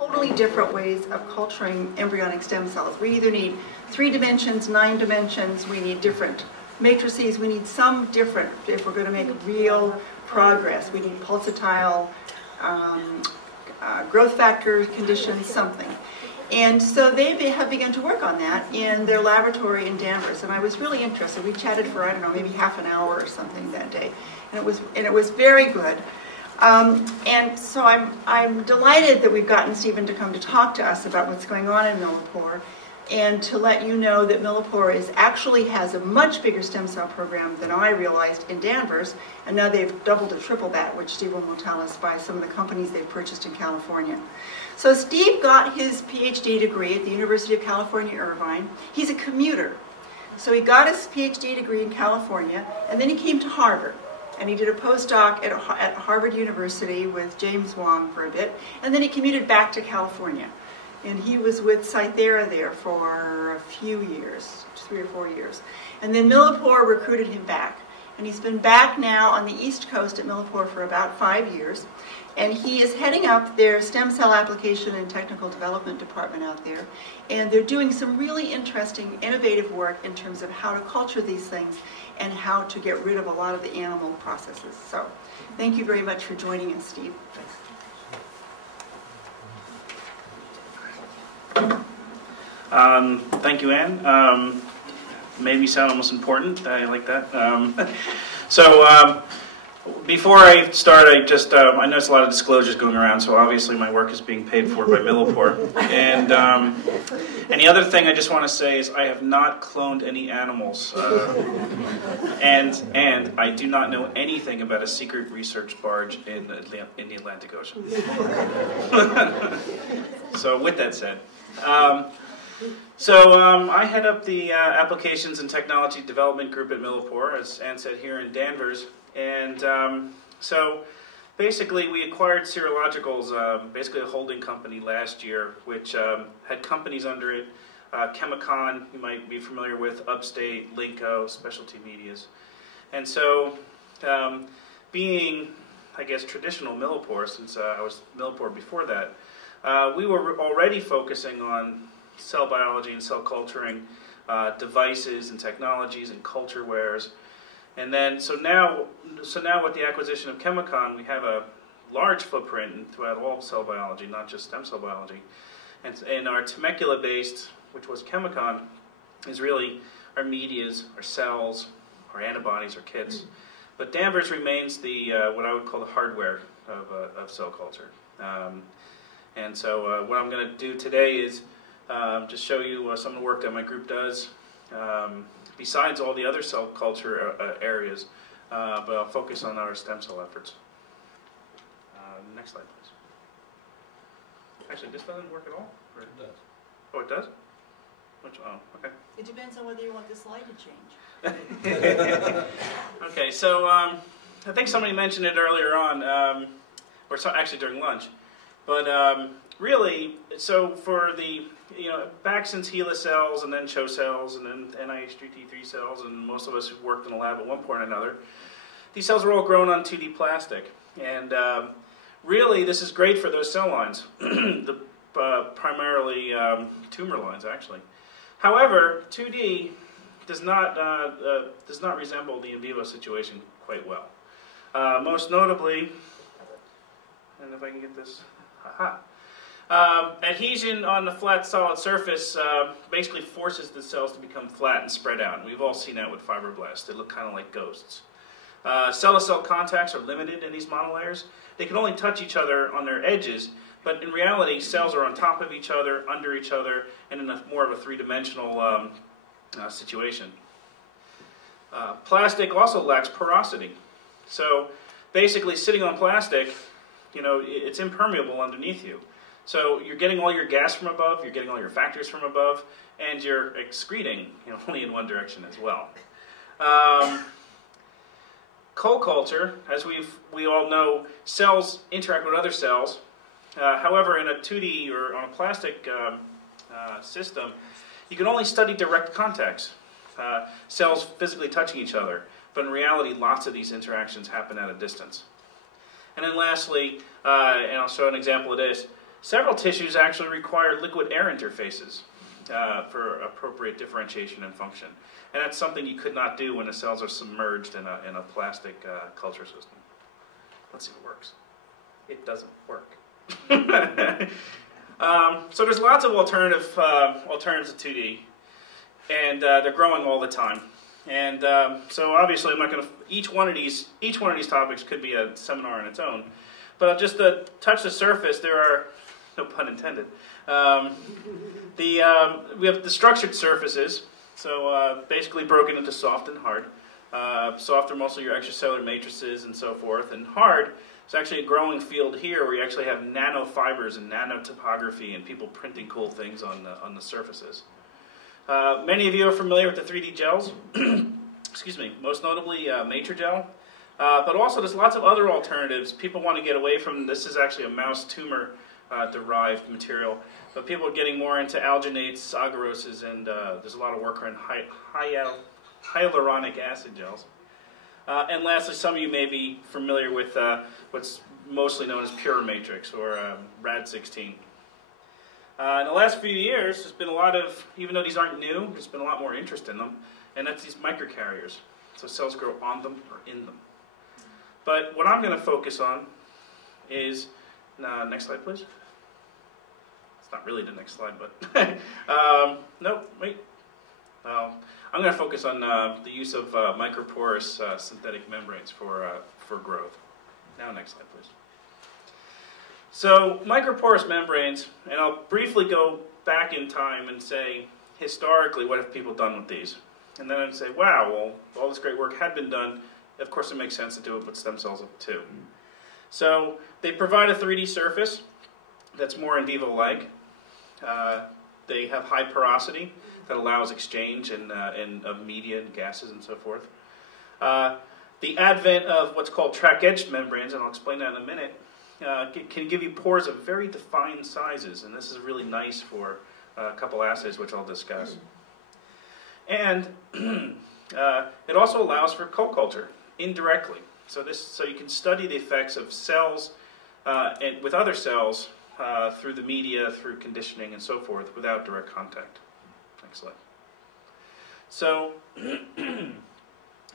totally different ways of culturing embryonic stem cells. We either need 3 dimensions, 9 dimensions, we need different matrices, we need some different if we're going to make real progress. We need pulsatile, growth factor conditions, something. And so they have begun to work on that in their laboratory in Danvers, and I was really interested. We chatted for, I don't know, maybe half an hour or something that day, and it was very good. And so I'm delighted that we've gotten Stephen to come to talk to us about what's going on in Millipore, and to let you know that Millipore actually has a much bigger stem cell program than I realized in Danvers, and now they've doubled or tripled that, which Stephen will tell us by some of the companies they've purchased in California. So Steve got his PhD degree at the University of California, Irvine. He's a commuter. So he got his PhD degree in California, and then he came to Harvard. And he did a postdoc at Harvard University with James Wong for a bit, and then he commuted back to California. And he was with Cythera there for a few years, 3 or 4 years. And then Millipore recruited him back. And he's been back now on the East Coast at Millipore for about 5 years. And he is heading up their stem cell application and technical development department out there. And they're doing some really interesting, innovative work in terms of how to culture these things and how to get rid of a lot of the animal processes. So thank you very much for joining us, Steve. Thank you, Anne. Made me sound almost important. I like that. Before I start, I noticed a lot of disclosures going around, so obviously my work is being paid for by Millipore. And the other thing I just want to say is I have not cloned any animals. And I do not know anything about a secret research barge in the Atlantic Ocean. So with that said, I head up the Applications and Technology Development Group at Millipore, as Anne said, here in Danvers. And so basically we acquired Serologicals, basically a holding company last year, which had companies under it, Chemicon, you might be familiar with, Upstate, Linco, Specialty Medias. And so being, I guess, traditional Millipore, since I was Millipore before that, we were already focusing on cell biology and cell culturing devices and technologies and culture wares. And then, so now with the acquisition of Chemicon, we have a large footprint throughout all cell biology, not just stem cell biology. And our Temecula-based, which was Chemicon, is really our medias, our cells, our antibodies, our kits. But Danvers remains the what I would call the hardware of cell culture. And so what I'm going to do today is just show you some of the work that my group does, besides all the other cell culture areas, but I'll focus on our stem cell efforts. Next slide, please. Actually, this doesn't work at all? Or it does. Oh, it does? Oh, okay. It depends on whether you want the slide to change. Okay, so I think somebody mentioned it earlier on, or actually during lunch. But really, so for the, back since HeLa cells and then CHO cells and then NIH3T3 cells, and most of us who worked in the lab at one point or another, these cells were all grown on 2D plastic. And really, this is great for those cell lines, primarily tumor lines, actually. However, 2D does not resemble the in vivo situation quite well. Most notably, and if I can get this, adhesion on the flat solid surface basically forces the cells to become flat and spread out. And we've all seen that with fibroblasts. They look kind of like ghosts. Cell-to-cell contacts are limited in these monolayers. They can only touch each other on their edges, but in reality, cells are on top of each other, under each other, and in more of a three-dimensional situation. Plastic also lacks porosity. So basically, sitting on plastic, it's impermeable underneath you. So you're getting all your gas from above, you're getting all your factors from above, and you're excreting only in one direction as well. Co-culture, as we all know, cells interact with other cells. However, in a 2D or on a plastic system, you can only study direct contacts, cells physically touching each other. But in reality, lots of these interactions happen at a distance. And then lastly, and I'll show an example of this, Several tissues actually require liquid air interfaces for appropriate differentiation and function. And that's something you could not do when the cells are submerged in a plastic culture system. Let's see if it works. It doesn't work. So there's lots of alternatives to 2D, and they're growing all the time. And so obviously, I'm not going to. Each one of these topics could be a seminar on its own. But just to touch the surface, there are, no pun intended. We have the structured surfaces, so basically broken into soft and hard. Soft are mostly your extracellular matrices and so forth, and hard is actually a growing field here where you actually have nanofibers and nanotopography and people printing cool things on the surfaces. Many of you are familiar with the 3D gels, excuse me, most notably Matrigel. But also there's lots of other alternatives. People want to get away from, this is actually a mouse tumor derived material, but people are getting more into alginates, agaroses, and there's a lot of work around hyaluronic acid gels. And lastly, some of you may be familiar with what's mostly known as pure matrix, or Rad16. In the last few years, there's been a lot of, even though these aren't new, there's been a lot more interest in them, and that's these microcarriers. So cells grow on them or in them. But what I'm going to focus on is, next slide please. It's not really the next slide, but, no, wait. I'm going to focus on the use of microporous synthetic membranes for growth. Now next slide please. So microporous membranes, and I'll briefly go back in time and say, historically, what have people done with these? And then I'd say, wow, well, all this great work had been done. Of course, it makes sense to do it with stem cells too. So they provide a 3D surface that's more in vivo-like. They have high porosity that allows exchange of media and gases and so forth. The advent of what's called track-edged membranes, and I'll explain that in a minute, can give you pores of very defined sizes, and this is really nice for a couple assays which I'll discuss. And it also allows for co-culture indirectly. So you can study the effects of cells and with other cells through the media, through conditioning, and so forth, without direct contact. Next slide. So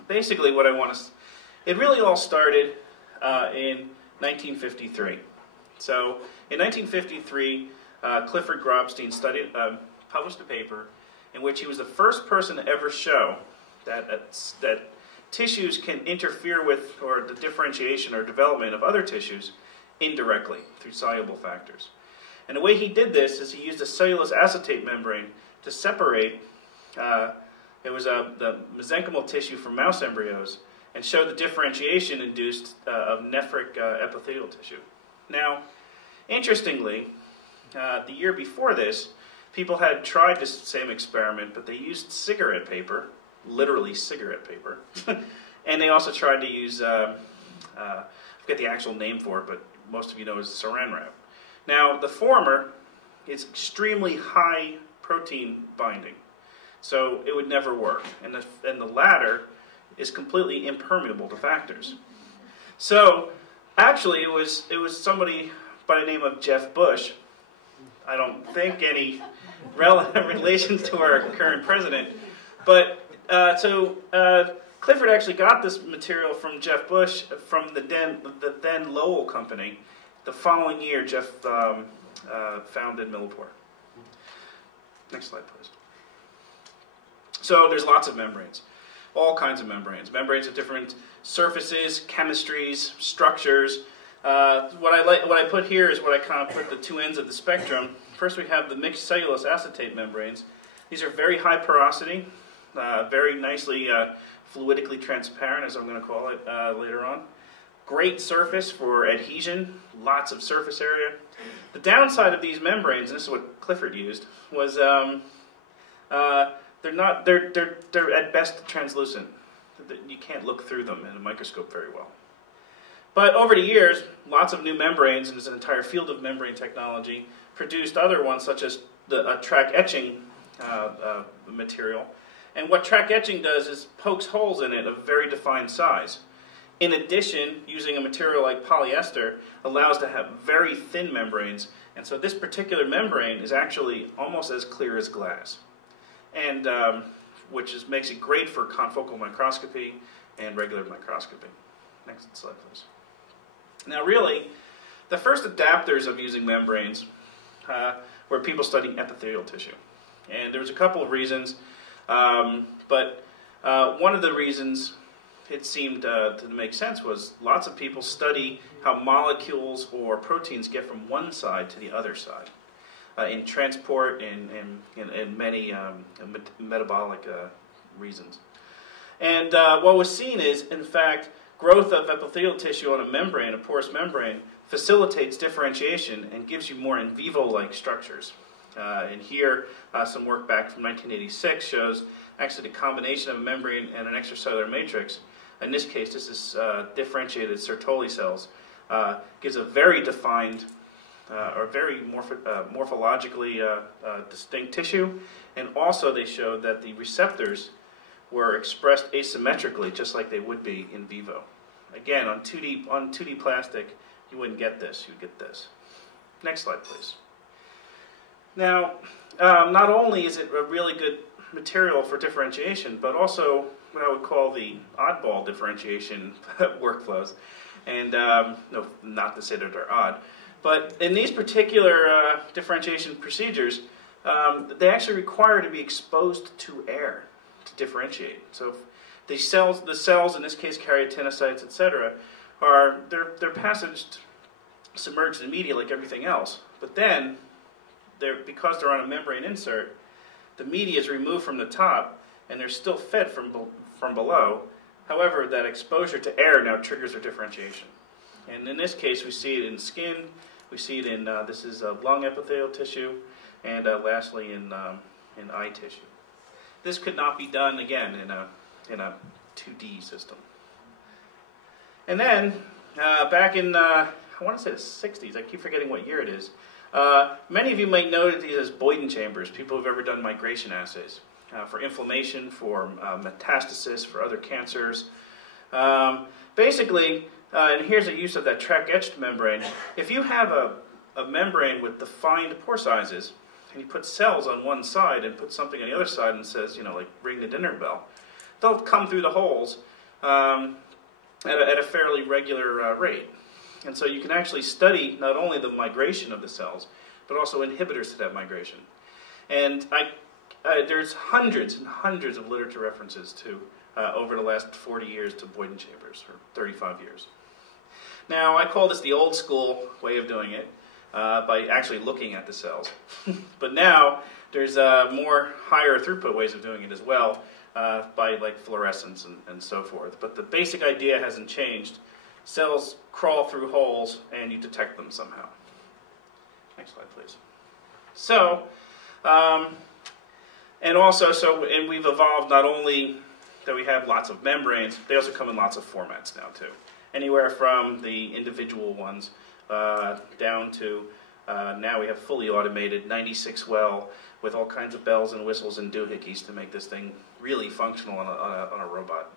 basically, what I want to, it really all started in 1953. So in 1953, Clifford Grobstein published a paper in which he was the first person to ever show that tissues can interfere with, or the differentiation or development of other tissues indirectly through soluble factors. And the way he did this is he used a cellulose acetate membrane to separate, it was the mesenchymal tissue from mouse embryos, and showed the differentiation induced of nephric epithelial tissue. Now, interestingly, the year before this, people had tried this same experiment, but they used cigarette paper, literally cigarette paper, and they also tried to use, I forget the actual name for it, but most of you know is saran wrap. Now, the former is extremely high protein binding, so it would never work, and the latter is completely impermeable to factors. So, actually, it was somebody by the name of Jeff Bush. I don't think any relevant relations to our current president, but Clifford actually got this material from Jeff Bush from the then Lowell company. The following year, Jeff founded Millipore. Next slide, please. So there's lots of membranes, all kinds of membranes. Membranes of different surfaces, chemistries, structures. What I put here is what I kind of put the two ends of the spectrum. First, we have the mixed cellulose acetate membranes. These are very high porosity, very nicely fluidically transparent, as I'm going to call it later on. Great surface for adhesion, lots of surface area. The downside of these membranes, and this is what Clifford used, was they're at best translucent. You can't look through them in a microscope very well. But over the years, lots of new membranes, and there's an entire field of membrane technology, produced other ones such as the track etching material. And what track etching does is pokes holes in it of very defined size. In addition, using a material like polyester allows to have very thin membranes And so this particular membrane is actually almost as clear as glass, and makes it great for confocal microscopy and regular microscopy. Next slide, please. Now, really, the first adapters of using membranes were people studying epithelial tissue. And there was a couple of reasons, but one of the reasons it seemed to make sense was lots of people study how molecules or proteins get from one side to the other side in transport and many metabolic reasons. And what was seen is, in fact, growth of epithelial tissue on a membrane, a porous membrane, facilitates differentiation and gives you more in vivo-like structures. And here, some work back from 1986 shows actually the combination of a membrane and an extracellular matrix. In this case, this is differentiated Sertoli cells. Gives a very defined or very morphologically distinct tissue. And also they showed that the receptors were expressed asymmetrically, just like they would be in vivo. Again, on 2D plastic, you wouldn't get this. You'd get this. Next slide, please. Now, not only is it a really good material for differentiation, but also what I would call the oddball differentiation workflows. And no, not to say that they're odd, but in these particular differentiation procedures, they actually require to be exposed to air to differentiate. So the cells in this case, keratinocytes, etc., they're passaged, submerged in media like everything else. But then, because they're on a membrane insert, the media is removed from the top, and they're still fed from below. However, that exposure to air now triggers their differentiation. And in this case, we see it in skin, we see it in, this is lung epithelial tissue, and lastly in eye tissue. This could not be done, again, in a 2D system. And then, back in, I want to say the 60s, I keep forgetting what year it is, many of you may know these as Boyden chambers, people who've ever done migration assays for inflammation, for metastasis, for other cancers. Basically, and here's a use of that track-etched membrane. If you have a membrane with defined pore sizes, and you put cells on one side and put something on the other side and says, like ring the dinner bell, they'll come through the holes at a fairly regular rate. And so you can actually study not only the migration of the cells, but also inhibitors to that migration. And there's hundreds and hundreds of literature references to, over the last 40 years, to Boyden chambers, or 35 years. Now, I call this the old school way of doing it, by actually looking at the cells. But now, there's more higher throughput ways of doing it as well, by like fluorescence and so forth. But the basic idea hasn't changed. Cells crawl through holes, and you detect them somehow. Next slide, please. So, and we've evolved not only that we have lots of membranes, they also come in lots of formats now too. Anywhere from the individual ones down to now we have fully automated 96 well with all kinds of bells and whistles and doohickeys to make this thing really functional on a robot.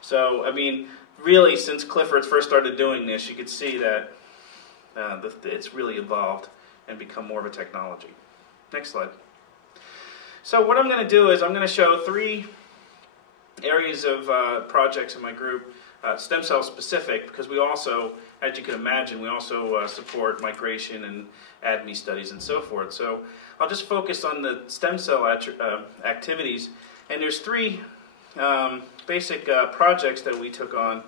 So, I mean, really, since Clifford's first started doing this, you could see that it's really evolved and become more of a technology. Next slide. So what I'm going to do is I'm going to show 3 areas of projects in my group, stem cell specific, because we also, as you can imagine, we also support migration and ADME studies and so forth. So I'll just focus on the stem cell activities, and there's 3 basic projects that we took on,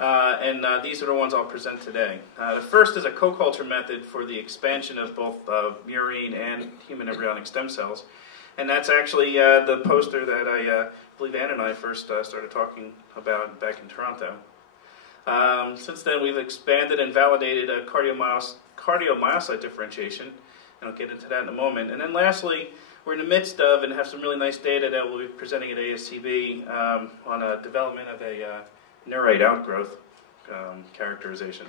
and these are the ones I'll present today. The first is a co-culture method for the expansion of both murine and human embryonic stem cells, and that's actually the poster that I believe Ann and I first started talking about back in Toronto. Since then, we've expanded and validated cardiomyocyte differentiation, and I'll get into that in a moment. And then lastly, we're in the midst of and have some really nice data that we'll be presenting at ASCB on a development of a Neurite outgrowth characterization.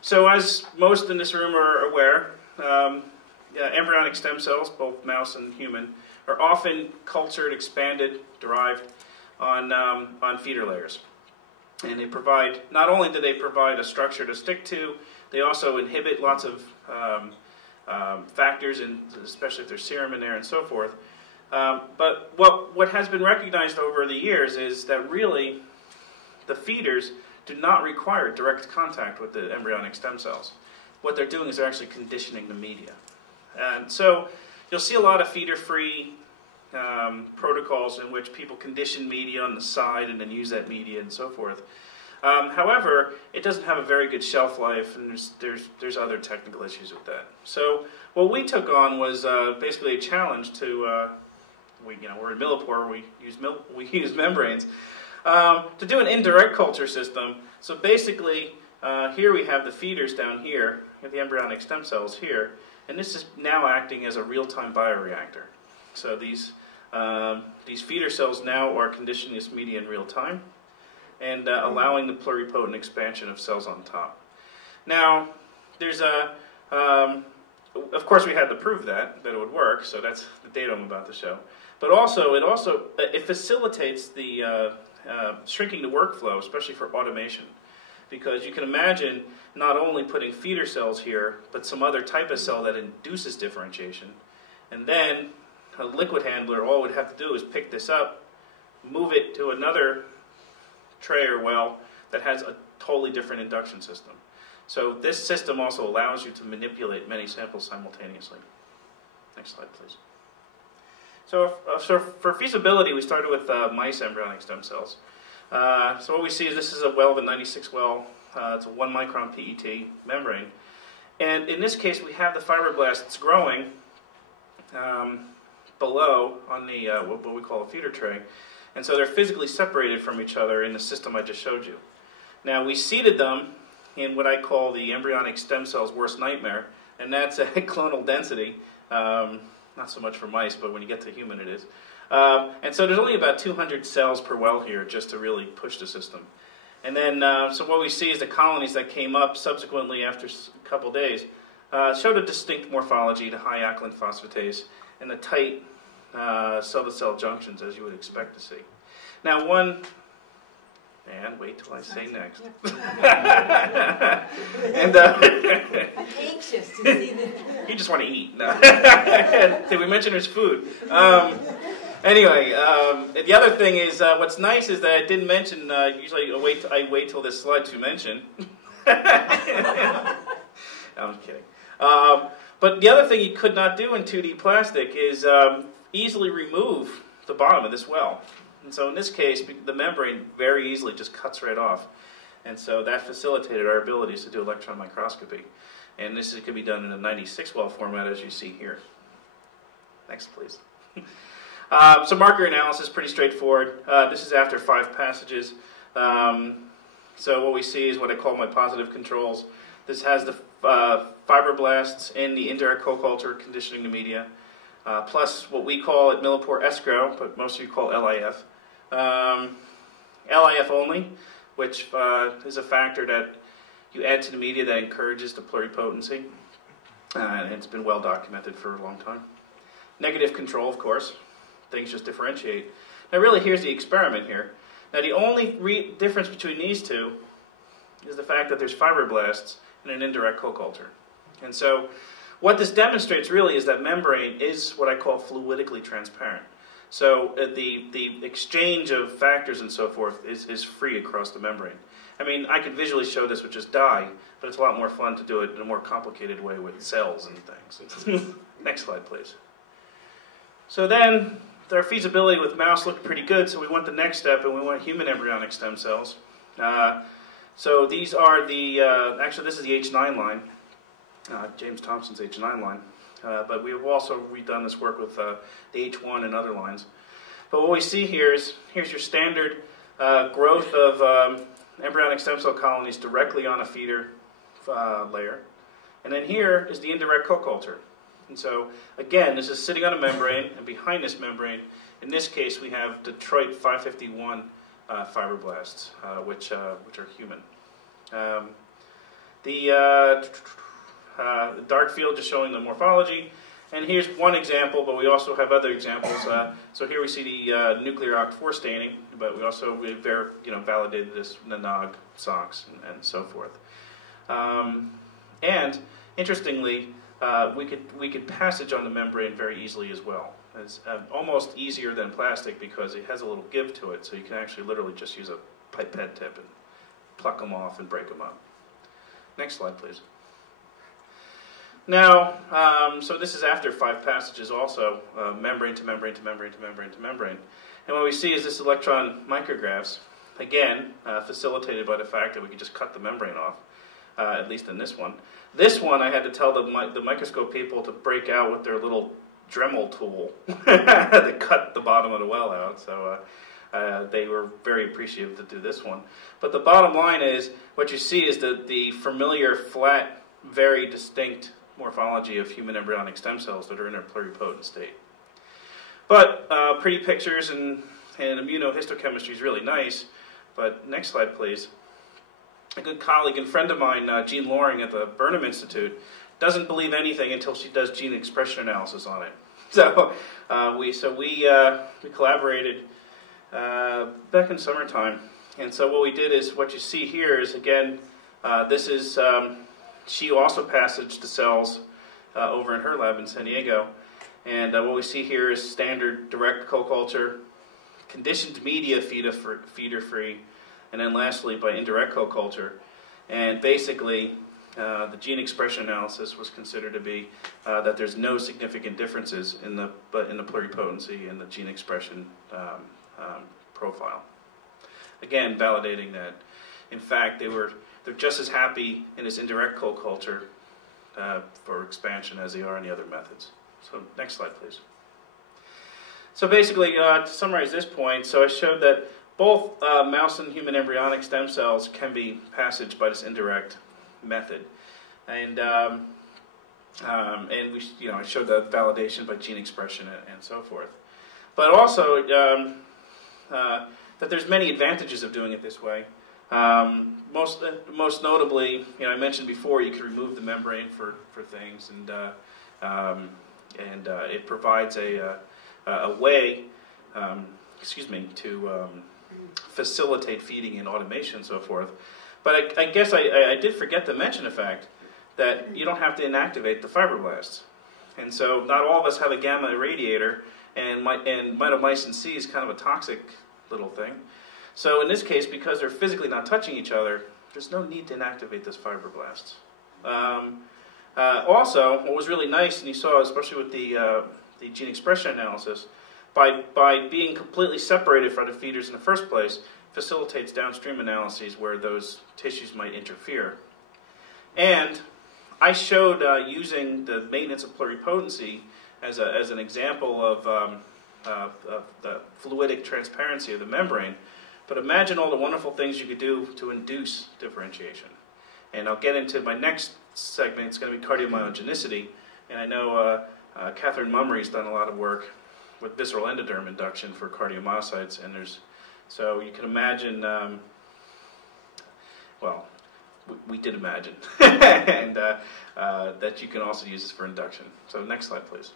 So as most in this room are aware, embryonic stem cells, both mouse and human, are often cultured, expanded, derived on feeder layers. And they provide, not only do they provide a structure to stick to, They also inhibit lots of factors, especially if there's serum in there and so forth. But what has been recognized over the years is that really the feeders do not require direct contact with the embryonic stem cells. What they're doing is they're actually conditioning the media. And so you'll see a lot of feeder-free protocols in which people condition media on the side and then use that media and so forth. However, it doesn't have a very good shelf life, and there's other technical issues with that. So what we took on was basically a challenge to we're in Millipore, we use membranes to do an indirect culture system. So basically, here we have the feeders down here, we have the embryonic stem cells here, and this is now acting as a real-time bioreactor. So these feeder cells now are conditioning this media in real time and allowing the pluripotent expansion of cells on top. Now, there's of course we had to prove that it would work, so that's the data I'm about to show. But also, it facilitates the shrinking the workflow, especially for automation. Because you can imagine not only putting feeder cells here, but some other type of cell that induces differentiation. And then a liquid handler, all it would have to do is pick this up, move it to another tray or well that has a totally different induction system. So this system also allows you to manipulate many samples simultaneously. Next slide, please. So for feasibility, we started with mice embryonic stem cells. So what we see is this is a well of a 96 well. It's a 1 micron PET membrane. And in this case, we have the fibroblasts growing below on the what we call a feeder tray. And so they're physically separated from each other in the system I just showed you. Now, we seeded them in what I call the embryonic stem cell's worst nightmare, and that's a clonal density. Not so much for mice, but when you get to human it is. And so there's only about 200 cells per well here just to really push the system. And then, so what we see is the colonies that came up subsequently after a couple days showed a distinct morphology, the high alkaline phosphatase, and the tight cell-to-cell junctions, as you would expect to see. Now, and wait till I say next. And I'm anxious to see this. You just want to eat. No. Did we mention there's food? Anyway, the other thing is, what's nice is that I didn't mention, usually I wait till this slide to mention. I'm kidding. But the other thing you could not do in 2D plastic is easily remove the bottom of this well. And so in this case, the membrane very easily just cuts right off. And so that facilitated our abilities to do electron microscopy. And this could be done in a 96 well format, as you see here. Next, please. So marker analysis, pretty straightforward. This is after 5 passages. So what we see is what I call my positive controls. This has the fibroblasts in the indirect co-culture conditioning the media, plus what we call at Millipore escrow, but most of you call LIF. LIF only, which is a factor that you add to the media that encourages the pluripotency, and it's been well documented for a long time. Negative control, of course. Things just differentiate. Now really, here's the experiment here. Now the only difference between these two is the fact that there's fibroblasts in an indirect co-culture. And so what this demonstrates really is that membrane is what I call fluidically transparent. So the exchange of factors and so forth is free across the membrane. I mean, I could visually show this with just dye, but it's a lot more fun to do it in a more complicated way with cells and things. Next slide, please. So then, our feasibility with mouse looked pretty good, so we went the next step and we went human embryonic stem cells. So these are the, actually this is the H9 line, James Thompson's H9 line. But we've also redone this work with the H1 and other lines. But what we see here is, here's your standard growth of embryonic stem cell colonies directly on a feeder layer. And then here is the indirect co-culture. And so, again, this is sitting on a membrane, and behind this membrane, in this case, we have Detroit 551 fibroblasts, which are human. The dark field just showing the morphology. And here's one example, but we also have other examples. So here we see the nuclear OCT4 staining, but we also validated this in the NOG, SOX, and so forth. And interestingly, we could passage on the membrane very easily as well. It's almost easier than plastic because it has a little give to it, so you can actually literally just use a pipette tip and pluck them off and break them up. Next slide, please. Now, so this is after 5 passages also, membrane to membrane to membrane to membrane to membrane. And what we see is this electron micrographs, again, facilitated by the fact that we could just cut the membrane off, at least in this one. This one, I had to tell the microscope people to break out with their little Dremel tool to cut the bottom of the well out. So they were very appreciative to do this one. But the bottom line is, what you see is the familiar, flat, very distinct morphology of human embryonic stem cells that are in a pluripotent state. But pretty pictures and immunohistochemistry is really nice. But next slide, please. A good colleague and friend of mine, Jean Loring at the Burnham Institute, doesn't believe anything until she does gene expression analysis on it. So we collaborated back in summertime. And so what we did is, what you see here is, again, this is, she also passaged the cells over in her lab in San Diego. And what we see here is standard direct co-culture, conditioned media feeder-free, and then lastly by indirect co-culture. And basically, the gene expression analysis was considered to be that there's no significant differences in the pluripotency and the gene expression profile. Again, validating that, in fact, they're just as happy in this indirect co-culture for expansion as they are in the other methods. So next slide, please. So basically, to summarize this point, so I showed that both mouse and human embryonic stem cells can be passaged by this indirect method, and we, I showed the validation by gene expression and so forth. But also that there's many advantages of doing it this way. Most notably, I mentioned before, you can remove the membrane for things, and it provides a way, to facilitate feeding and automation and so forth. But I guess I did forget to mention the fact that you don't have to inactivate the fibroblasts. And so not all of us have a gamma irradiator, and mitomycin C is kind of a toxic little thing. So in this case, because they're physically not touching each other, there's no need to inactivate those fibroblasts. Also, what was really nice, and you saw especially with the gene expression analysis, by being completely separated from the feeders in the first place, facilitates downstream analyses where those tissues might interfere. And I showed using the maintenance of pluripotency as an example of the fluidic transparency of the membrane. But imagine all the wonderful things you could do to induce differentiation. And I'll get into my next segment. It's going to be cardiomyogenicity. And I know Catherine Mummery's done a lot of work with visceral endoderm induction for cardiomyocytes. And so you can imagine, well, we did imagine, and that you can also use this for induction. So next slide, please.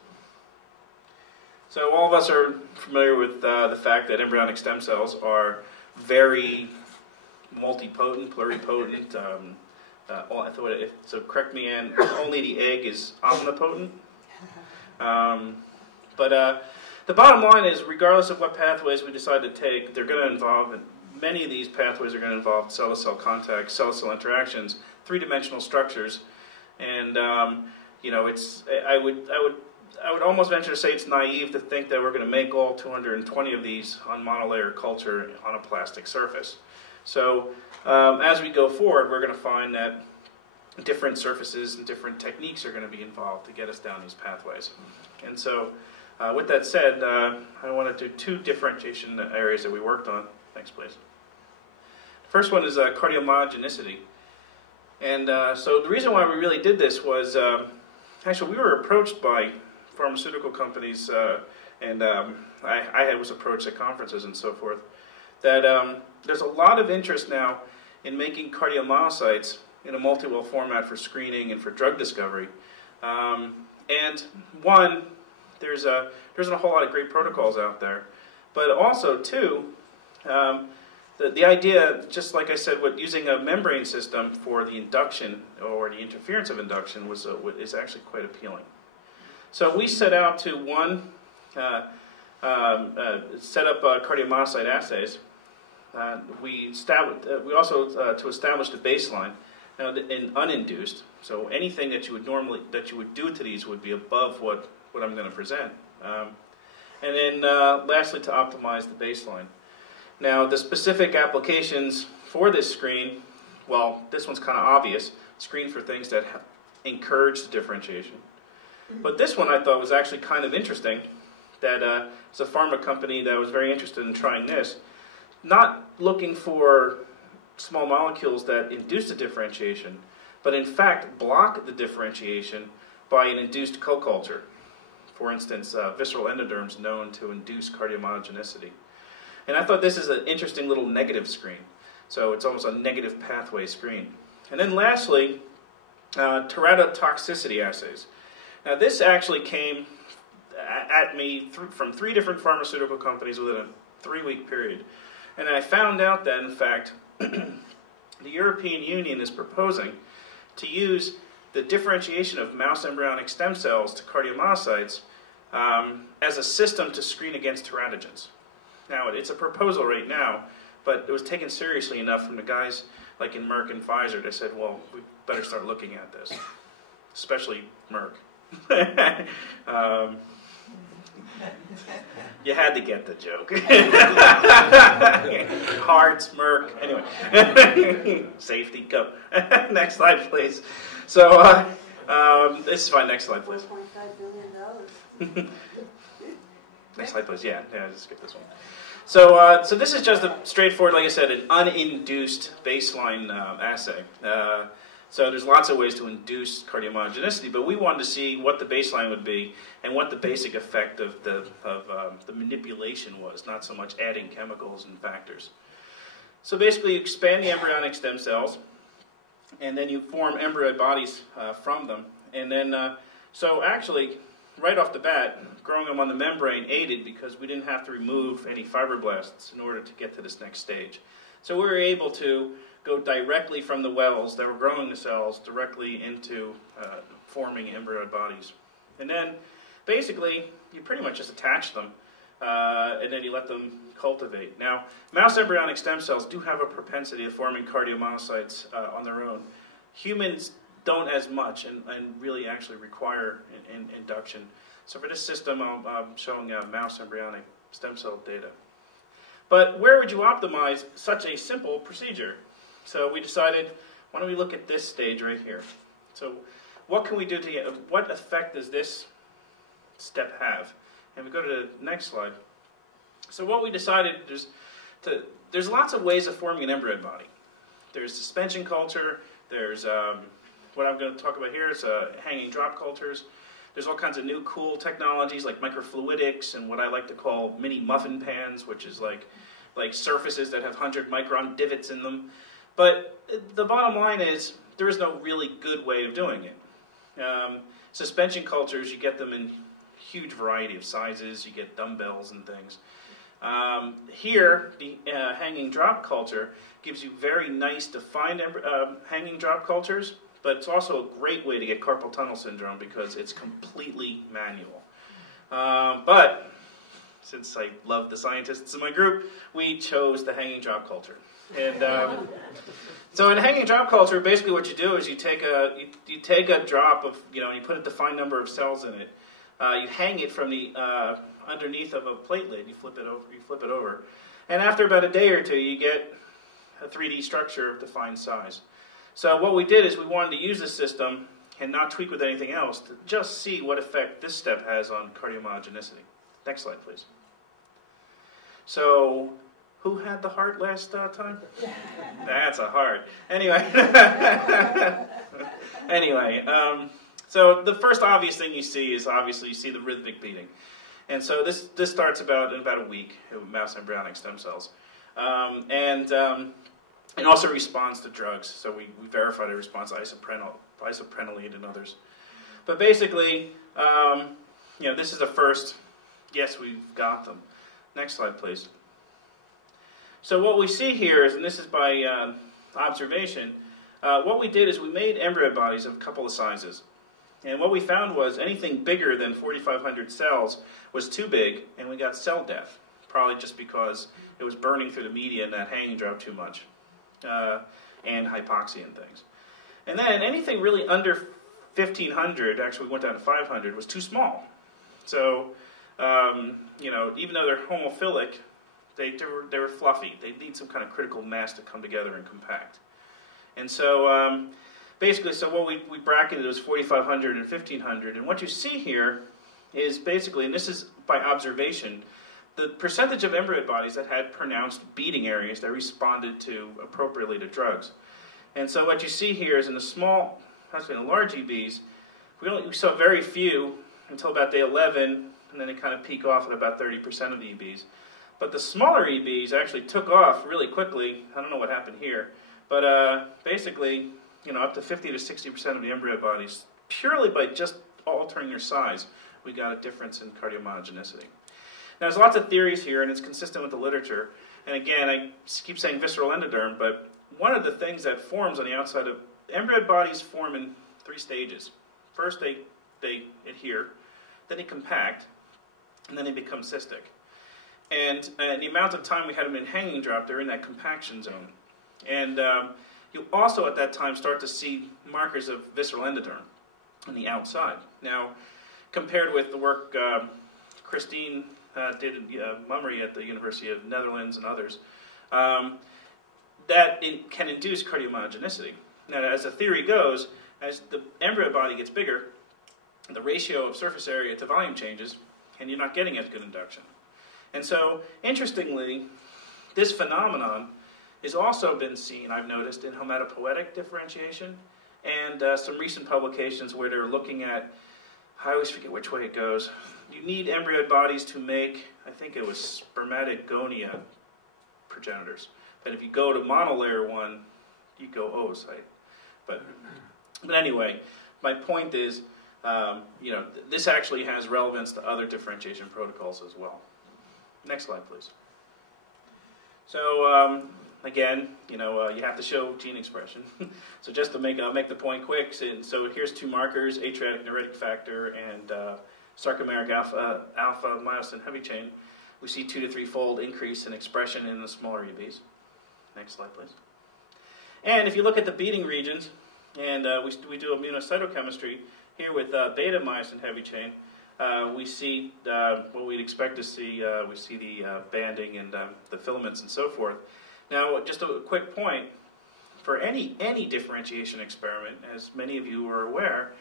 So all of us are familiar with the fact that embryonic stem cells are very multipotent, pluripotent. So correct me, Ann, only the egg is omnipotent. But the bottom line is, regardless of what pathways we decide to take, they're going to involve, many of these pathways are going to involve cell-to-cell contact, cell-to-cell interactions, three-dimensional structures, and I would almost venture to say it's naive to think that we're going to make all 220 of these on monolayer culture on a plastic surface. So as we go forward, we're going to find that different surfaces and different techniques are going to be involved to get us down these pathways. And so with that said, I want to do two differentiation areas that we worked on. Next, please. The first one is cardiomyogenicity. And so the reason why we really did this was, actually we were approached by pharmaceutical companies, and I was approached at conferences and so forth, that there's a lot of interest now in making cardiomyocytes in a multi-well format for screening and for drug discovery. And one, there's a whole lot of great protocols out there, but also two, the idea, just like I said, using a membrane system for the induction or the interference of induction is actually quite appealing. So we set out to set up cardiomyocyte assays. We also to establish the baseline in uninduced. So anything that you would do to these would be above what I'm going to present. And then lastly, to optimize the baseline. Now, the specific applications for this screen, well, this one's kind of obvious. Screen for things that encourage the differentiation. But this one I thought was actually kind of interesting, that it's a pharma company that was very interested in trying this. Not looking for small molecules that induce the differentiation, but in fact block the differentiation by an induced co-culture. For instance, visceral endoderms known to induce cardiomyogenicity. And I thought this is an interesting little negative screen. So it's almost a negative pathway screen. And then lastly, teratotoxicity assays. Now this actually came at me from 3 different pharmaceutical companies within a 3-week period. And I found out that, in fact, the European Union is proposing to use the differentiation of mouse embryonic stem cells to cardiomyocytes as a system to screen against teratogens. Now, it's a proposal right now, but it was taken seriously enough from the guys like in Merck and Pfizer that said, well, we better start looking at this, especially Merck. You had to get the joke. Hearts, Merck, anyway. Safety, go. Next slide, please. So, this is fine. Next slide, please. $4.5 billion. Next slide, please. Yeah, just skip this one. So, so this is just a straightforward, like I said, an uninduced baseline assay. So there's lots of ways to induce cardiomyogenicity, but we wanted to see what the baseline would be and what the basic effect of the manipulation was, not so much adding chemicals and factors. So basically you expand the embryonic stem cells, and then you form embryoid bodies from them. And then, so actually, right off the bat, growing them on the membrane aided because we didn't have to remove any fibroblasts in order to get to this next stage. So we were able to go directly from the wells that were growing the cells directly into forming embryoid bodies. And then, basically, you pretty much just attach them, and then you let them cultivate. Now, mouse embryonic stem cells do have a propensity of forming cardiomyocytes on their own. Humans don't as much and really actually require induction. So for this system, I'm showing mouse embryonic stem cell data. But where would you optimize such a simple procedure? So we decided, why don't we look at this stage right here? So what can we do to get, what effect does this step have? And we go to the next slide. So what we decided is there's lots of ways of forming an embryoid body. There's suspension culture, there's what I'm going to talk about here is hanging drop cultures. There's all kinds of new cool technologies like microfluidics and what I like to call mini muffin pans, which is like surfaces that have 100-micron divots in them. But the bottom line is there is no really good way of doing it. Suspension cultures, you get them in huge variety of sizes. You get dumbbells and things. Here, the hanging drop culture gives you very nice defined hanging drop cultures, but it's also a great way to get carpal tunnel syndrome because it's completely manual. But since I love the scientists in my group, we chose the hanging drop culture. And so in hanging drop culture, basically what you do is you take a drop of, and you put a defined number of cells in it. You hang it from the underneath of a plate lid. You flip it over, and after about a day or two, you get a 3D structure of defined size. So what we did is we wanted to use this system and not tweak with anything else to just see what effect this step has on cardiomyogenicity. Next slide, please. So, who had the heart last time? That's a heart. Anyway, so the first obvious thing you see is obviously you see the rhythmic beating, and so this starts in about a week with mouse embryonic stem cells, and also responds to drugs. So we verified a response to isoprenaline and others. But basically, this is the first. Yes, we've got them. Next slide, please. So what we see here is, and this is by observation, what we did is we made embryo bodies of a couple of sizes. And what we found was anything bigger than 4,500 cells was too big, and we got cell death, probably just because it was burning through the media and that hanging dropped too much, and hypoxia and things. And then anything really under 1,500, actually we went down to 500, was too small. So, you know, even though they're homophilic, they were fluffy. They need some kind of critical mass to come together and compact. And so, basically, so what we bracketed was 4,500 and 1,500. And what you see here is basically, and this is by observation, the percentage of embryo bodies that had pronounced beating areas that responded appropriately to drugs. And so what you see here is in the small, actually in the large EBs, we saw very few until about day 11, and then they kind of peak off at about 30% of the EBs. But the smaller EBs actually took off really quickly. I don't know what happened here. But basically, you know, up to 50 to 60% of the embryo bodies, purely by just altering their size, we got a difference in cardiomyogenicity. Now, there's lots of theories here, and it's consistent with the literature. And again, I keep saying visceral endoderm, but one of the things that forms on the outside of embryo bodies form in 3 stages. First, they adhere, then they compact, and then they become cystic. And the amount of time we had them in hanging drop, they're in that compaction zone. And you also at that time start to see markers of visceral endoderm on the outside. Now, compared with the work Christine did in Mummery at the University of Netherlands and others, that it can induce cardiomyogenicity. Now, as the theory goes, as the embryo body gets bigger, the ratio of surface area to volume changes, and you're not getting as good induction. And so, interestingly, this phenomenon has also been seen, I've noticed, in hematopoietic differentiation, and some recent publications where they're looking at, I always forget which way it goes. You need embryo bodies to make, I think it was spermatogonia progenitors. But if you go to monolayer one, you go oocyte. But anyway, my point is, you know, this actually has relevance to other differentiation protocols as well. Next slide, please. So again, you know, you have to show gene expression. So just to make the point quick, so here's 2 markers: atriatic neuritic factor and sarcomeric alpha myosin heavy chain. We see 2 to 3-fold increase in expression in the smaller EBs. Next slide, please. And if you look at the beating regions, and we do immunocytochemistry here with beta myosin heavy chain, we see what we'd expect to see. We see the banding and the filaments and so forth. Now, just a quick point, for any differentiation experiment, as many of you are aware,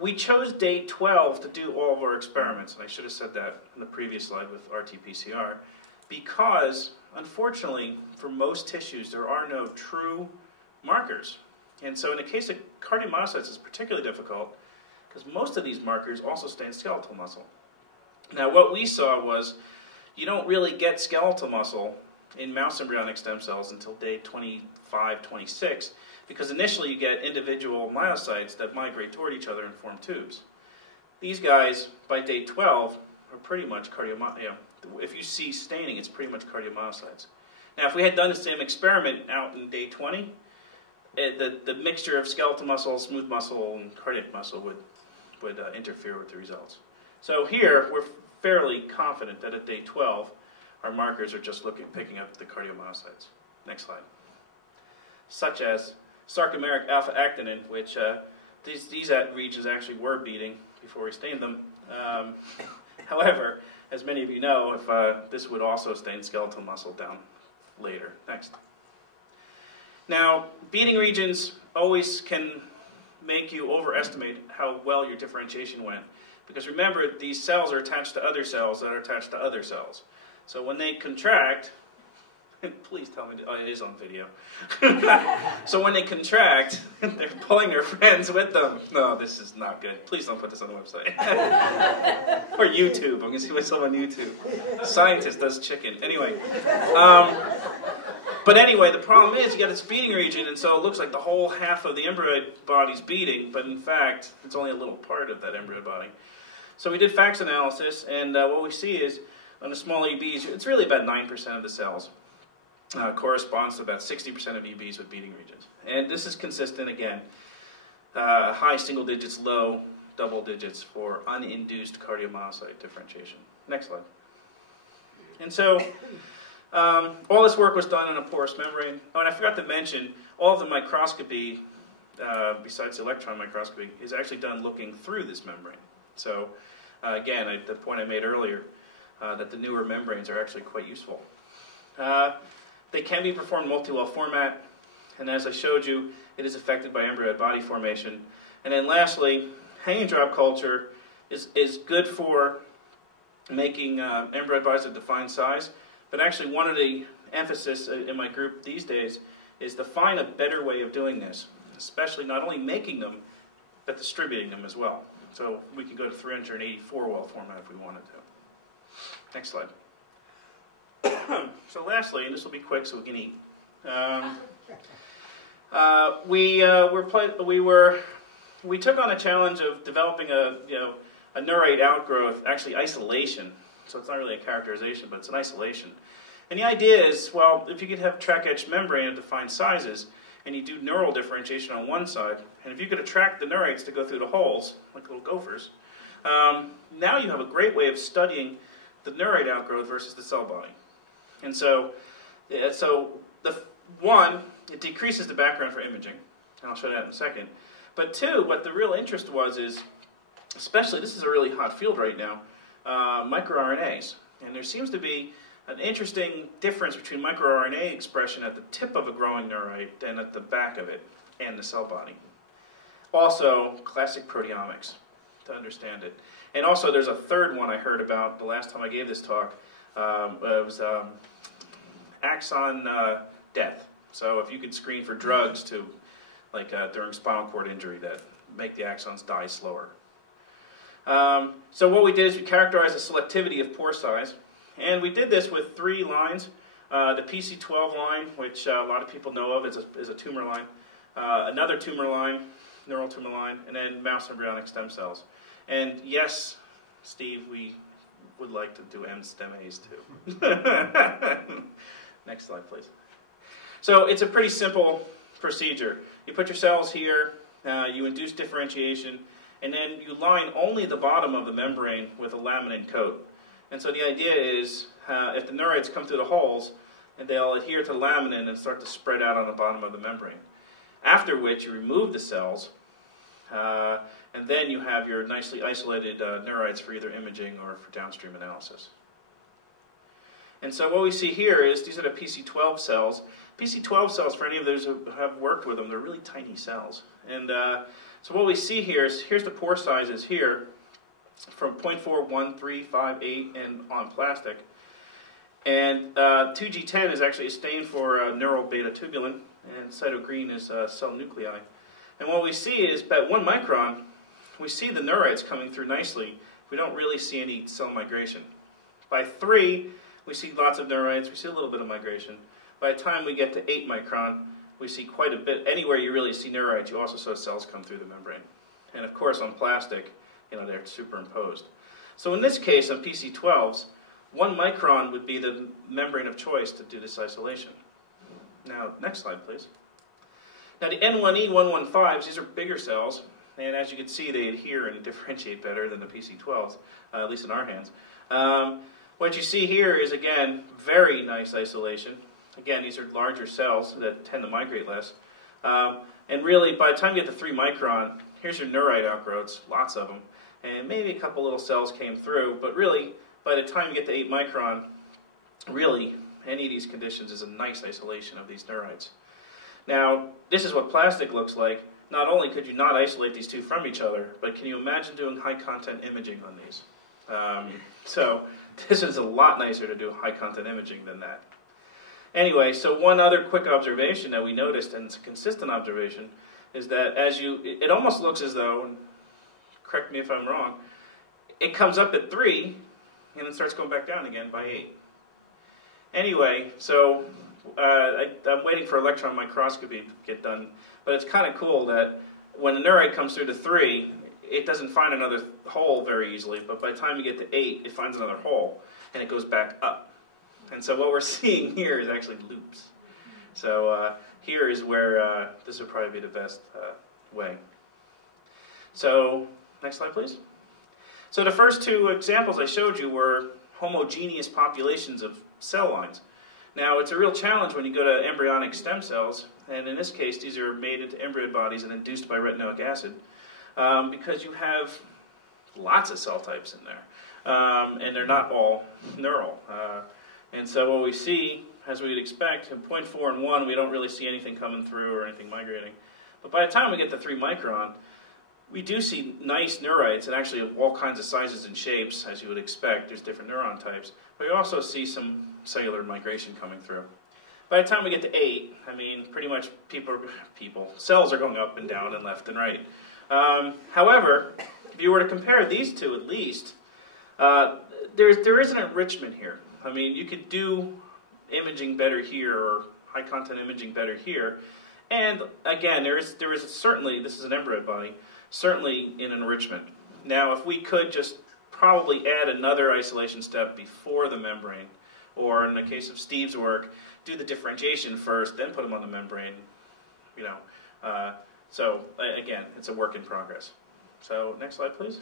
we chose day 12 to do all of our experiments, and I should have said that in the previous slide with RT-PCR, because, unfortunately, for most tissues, there are no true markers. And so in the case of cardiomyocytes, it's particularly difficult, because most of these markers also stay in skeletal muscle. Now, what we saw was you don't really get skeletal muscle in mouse embryonic stem cells until day 25, 26, because initially you get individual myocytes that migrate toward each other and form tubes. These guys, by day 12, are pretty much if you see staining, it's pretty much cardiomyocytes. Now, if we had done the same experiment out in day 20, the mixture of skeletal muscle, smooth muscle, and cardiac muscle would interfere with the results. So here, we're fairly confident that at day 12, our markers are just picking up the cardiomyocytes. Next slide. Such as sarcomeric alpha-actinin, which these regions actually were beating before we stained them. However, as many of you know, if this would also stain skeletal muscle down later. Next. Now, beating regions always can make you overestimate how well your differentiation went. Because remember, these cells are attached to other cells that are attached to other cells. So when they contract, please tell me, it is on video. So when they contract, they're pulling their friends with them. No, this is not good. Please don't put this on the website. Or YouTube. I'm going to see myself on YouTube. Scientist does chicken. Anyway. But anyway, the problem is you got this beating region, and so it looks like the whole half of the embryo body's beating, but in fact, it's only a little part of that embryo body. So we did FACS analysis, and what we see is, on the small EBs, it's really about 9% of the cells. corresponds to about 60% of EBs with beating regions. And this is consistent, again, high single digits, low double digits for uninduced cardiomyocyte differentiation. Next slide. And so all this work was done in a porous membrane. Oh, and I forgot to mention, all of the microscopy, besides the electron microscopy, is actually done looking through this membrane. So again, the point I made earlier, that the newer membranes are actually quite useful. They can be performed in multi-well format, and as I showed you, it is affected by embryoid body formation. And then lastly, hanging drop culture is good for making embryoid bodies of defined size, but actually one of the emphasis in my group these days is to find a better way of doing this, especially not only making them, but distributing them as well. So we can go to 384 well format if we wanted to. Next slide. So lastly, and this will be quick so we can eat. We took on a challenge of developing a Neurite outgrowth, actually isolation. So it's not really a characterization, but it's an isolation. And the idea is, well, if you could have track-etched membrane of defined sizes, and you do neural differentiation on one side, and if you could attract the neurites to go through the holes, like little gophers, now you have a great way of studying the neurite outgrowth versus the cell body. And so, one, it decreases the background for imaging, and I'll show that in a second. But two, what the real interest was is, especially, this is a really hot field right now, microRNAs. And there seems to be an interesting difference between microRNA expression at the tip of a growing neurite and at the back of it and the cell body. Also, classic proteomics to understand it. And also, there's a third one I heard about the last time I gave this talk. It was axon death. So if you could screen for drugs to, like during spinal cord injury, that make the axons die slower. So what we did is we characterized the selectivity of pore size. And we did this with 3 lines. The PC12 line, which a lot of people know of, is a tumor line. Another tumor line, neural tumor line, and then mouse embryonic stem cells. And yes, Steve, we would like to do M-STEMAs too. Next slide, please. So it's a pretty simple procedure. You put your cells here, you induce differentiation, and then you line only the bottom of the membrane with a laminin coat. And so the idea is, if the neurites come through the holes, and they'll adhere to the laminin and start to spread out on the bottom of the membrane. After which you remove the cells, and then you have your nicely isolated neurites for either imaging or for downstream analysis. And so what we see here is, these are the PC12 cells. PC12 cells, for any of those who have worked with them, they're really tiny cells. And so what we see here is, here's the pore sizes here, from 0.4, 1, 3, 5, 8, and on plastic. And 2G10 is actually a stain for neural beta tubulin, and cytogreen is cell nuclei. And what we see is, at 1 micron, we see the neurites coming through nicely. We don't really see any cell migration. By 3, we see lots of neurites, we see a little bit of migration. By the time we get to 8 micron, we see quite a bit. Anywhere you really see neurites, you also saw cells come through the membrane. And of course, on plastic, they're superimposed. So in this case, on PC12s, 1 micron would be the membrane of choice to do this isolation. Now, next slide, please. Now, the N1E 115s, these are bigger cells, and as you can see, they adhere and differentiate better than the PC12s, at least in our hands. What you see here is, again, very nice isolation. Again, these are larger cells that tend to migrate less. And really, by the time you get to 3 micron, here's your neurite outgrowths, lots of them. And maybe a couple little cells came through, but really, by the time you get to 8 micron, really, any of these conditions is a nice isolation of these neurites. Now, this is what plastic looks like. Not only could you not isolate these two from each other, but can you imagine doing high-content imaging on these? So this is a lot nicer to do high-content imaging than that. Anyway, so one other quick observation that we noticed, and it's a consistent observation, is that it almost looks as though, and correct me if I'm wrong, it comes up at 3, and then starts going back down again by 8. Anyway, so I'm waiting for electron microscopy to get done, but it's kind of cool that when the neurite comes through to 3, it doesn't find another hole very easily, but by the time you get to 8, it finds another hole, and it goes back up. And so what we're seeing here is actually loops. So here is where this would probably be the best way. So next slide, please. So the first two examples I showed you were homogeneous populations of cell lines. Now, it's a real challenge when you go to embryonic stem cells, and in this case, these are made into embryo bodies and induced by retinoic acid, because you have lots of cell types in there, and they're not all neural. And so what we see, as we'd expect, in 0.4 and 1, we don't really see anything coming through or anything migrating. But by the time we get to 3 micron, we do see nice neurites, and actually of all kinds of sizes and shapes, as you would expect. There's different neuron types. But you also see some cellular migration coming through. By the time we get to 8, I mean, pretty much cells are going up and down and left and right. However, if you were to compare these two at least, there is an enrichment here. I mean, you could do imaging better here, or high content imaging better here. And again, there is certainly, this is an embryo body, certainly an enrichment. Now, if we could just probably add another isolation step before the membrane, or in the case of Steve's work, do the differentiation first, then put them on the membrane, you know. So again, it's a work in progress. So next slide, please.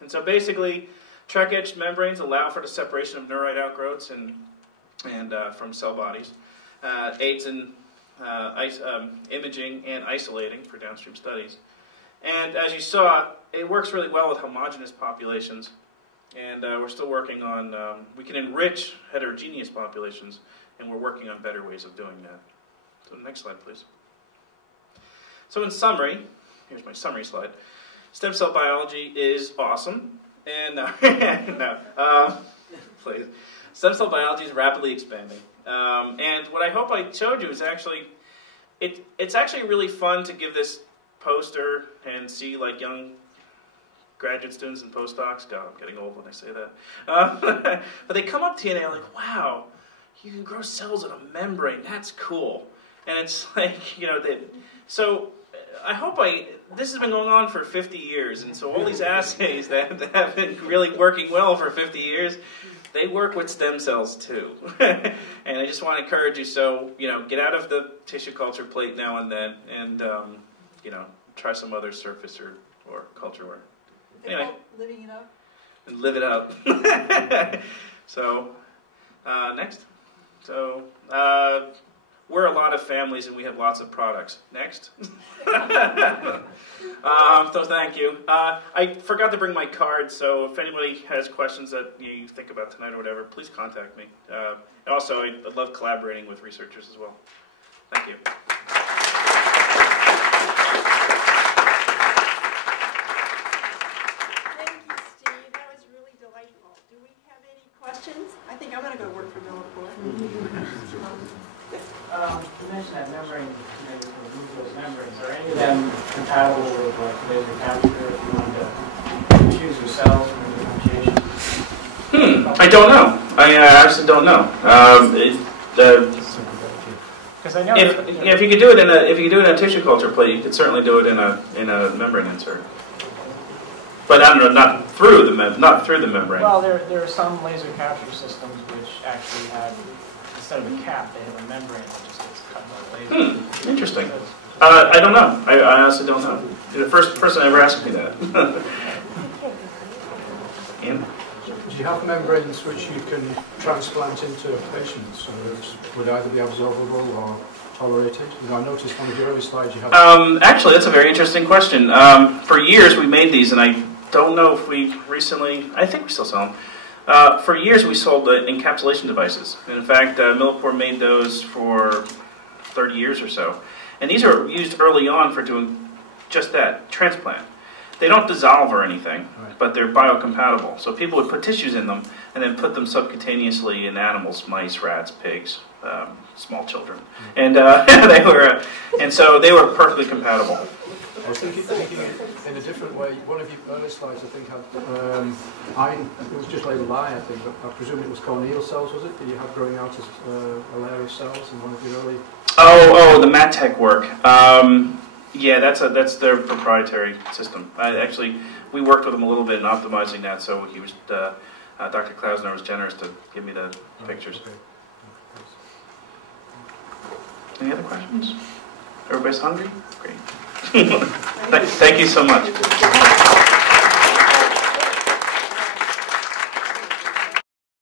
And so basically, Trek-edged membranes allow for the separation of neurite outgrowths and from cell bodies, aids in imaging and isolating for downstream studies. And as you saw, it works really well with homogeneous populations, and we're still working on, we can enrich heterogeneous populations, and we're working on better ways of doing that. So next slide, please. So in summary, here's my summary slide. Stem cell biology is awesome, and please. Stem cell biology is rapidly expanding. And what I hope I showed you is actually, it's actually really fun to give this poster and see like young graduate students and postdocs. God, I'm getting old when I say that. But they come up to you and they're like, wow, you can grow cells in a membrane. That's cool. And it's like, you know, so I hope this has been going on for 50 years. And so all these assays that have been really working well for 50 years, they work with stem cells too. And I just want to encourage you, so, you know, get out of the tissue culture plate now and then, and, you know, try some other surface or culture work. Anyway. Living it up. And live it up. So, next. So, we're a lot of families and we have lots of products. Next. So thank you. I forgot to bring my card, so if anybody has questions that you think about tonight or whatever, please contact me. Also, I love collaborating with researchers as well. Thank you. I think I'm going to go work for Millipore. You mentioned that membrane, remove those membranes. Are any of them compatible with like laser capture if you wanted to choose your cells for differentiation? I don't know. I actually don't know. Because I know if you could do it in a tissue culture plate, you could certainly do it in a membrane insert. But I don't know, not through the membrane. Well, there are some laser capture systems which actually have, instead of a cap, they have a membrane that just gets cut by laser. Interesting. I don't know. I honestly don't know. You're the first person ever asked me that. Ian? Do you have membranes which you can transplant into patients, so that would either be absorbable or tolerated? You know, I noticed one of your early slides you had. Actually, that's a very interesting question. For years we made these, and I don't know if we recently, I think we still sell them. For years we sold encapsulation devices. And in fact, Millipore made those for 30 years or so. And these are used early on for doing just that, transplant. They don't dissolve or anything, but they're biocompatible. So people would put tissues in them and then put them subcutaneously in animals, mice, rats, pigs, small children. And so they were perfectly compatible. I was thinking in a different way. One of your early slides, I think, had iron. It was just labelled I think, but I presume it was corneal cells, was it? That you had growing out as a layer of cells in one of your early. Oh, the MatTech work. Yeah, that's their proprietary system. Actually, we worked with them a little bit in optimizing that. So he was, Dr. Klausner was generous to give me the pictures. Okay. Any other questions? Everybody's hungry? Great. Thank you so much.